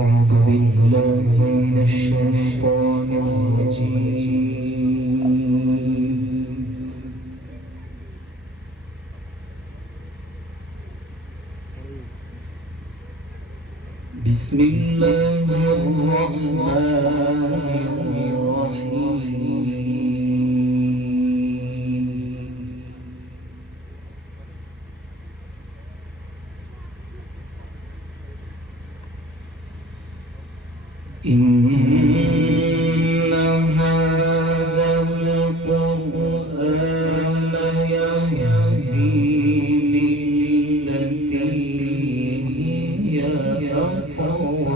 أعوذ بالله من الشيطان الرجيم. بسم الله الرحمن الرحيم. إن هذا القرآن يهدي للتي هي أقوم.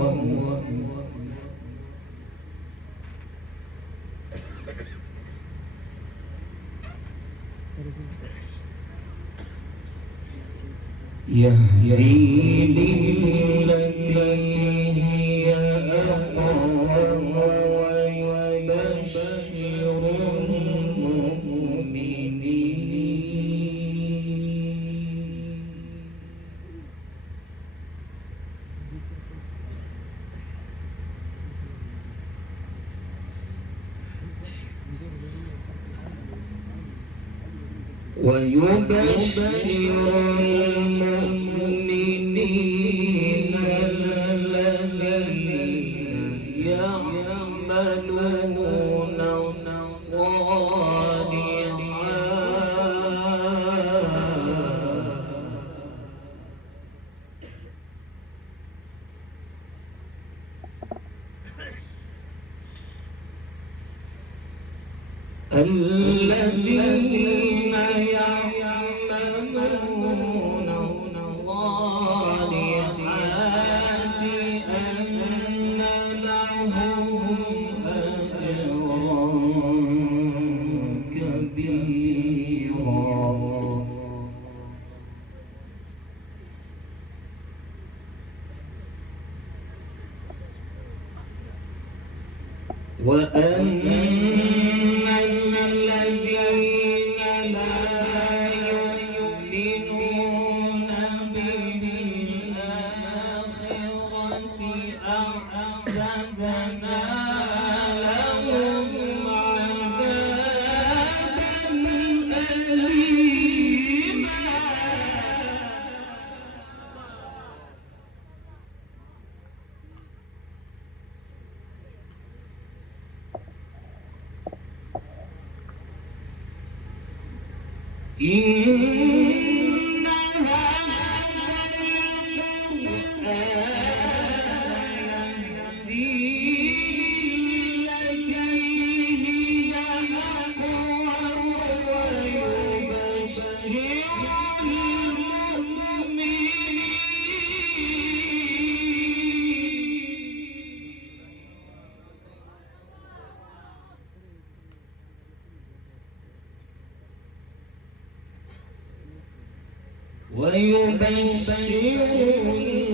يهدي للتي هي أقوم ويبشر المؤمنين. المؤمنين الذين يعملون الصالحات الذين يعملون الصالحات أن لهم أجرا كبيرا. وأن الذين لا يؤمنون بالآخرة أعتدنا لهم عذابا أليما. إن هذا القرآن يهدي للتي هي أقوم ويبشر المؤمنين. ويبشر المؤمنين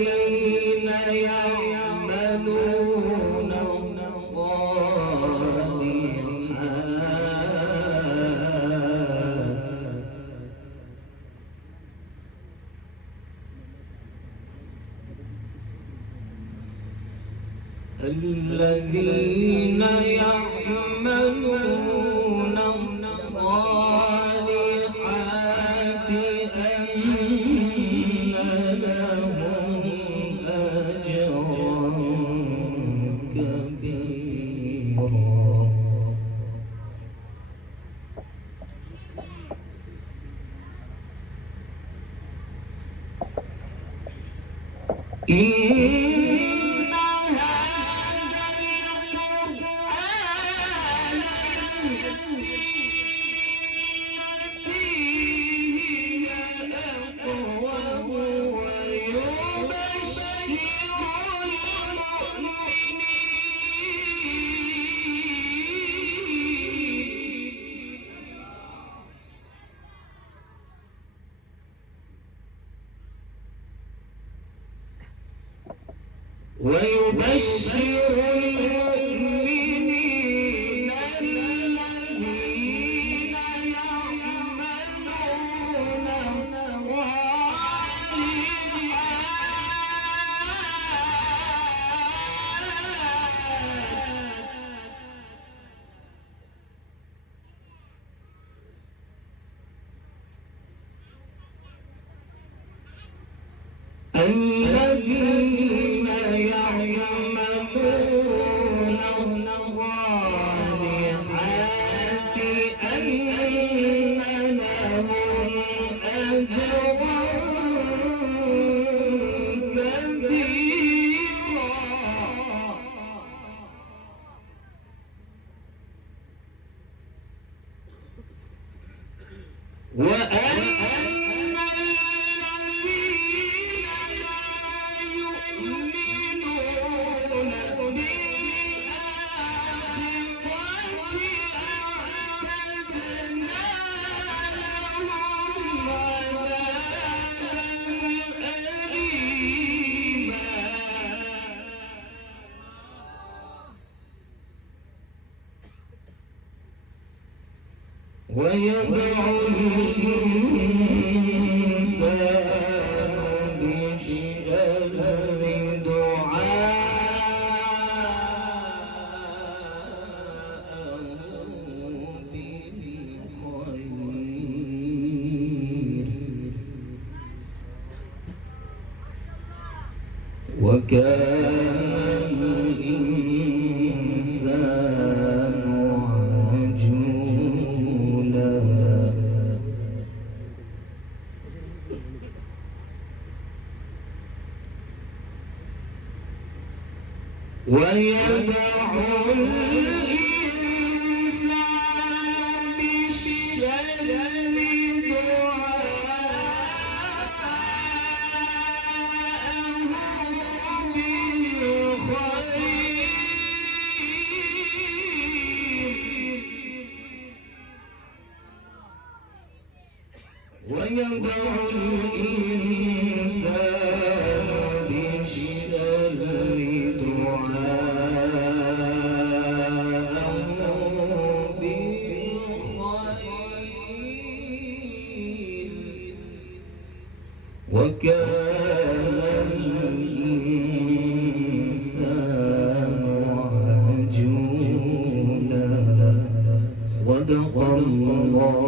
الذين يعملون الصالحات الذين يعملون الصالحات أن لهم أجرا كبيرا. إن هذا القرآن يهدي للتي هي أقوم ويبشر المؤمنين ويبشر المؤمنين الذين يعملون الصالحات الذين يعملون الصالحات أن لهم أجرا كبيرا وأن ويدعو الإنسان بالشر دعاءه بالخير وكان الإنسان ويدعو الإنسان بالشر دعاءه بالخير ويدعو الإنسان بالشر وكان الإنسان عجولا صدق الله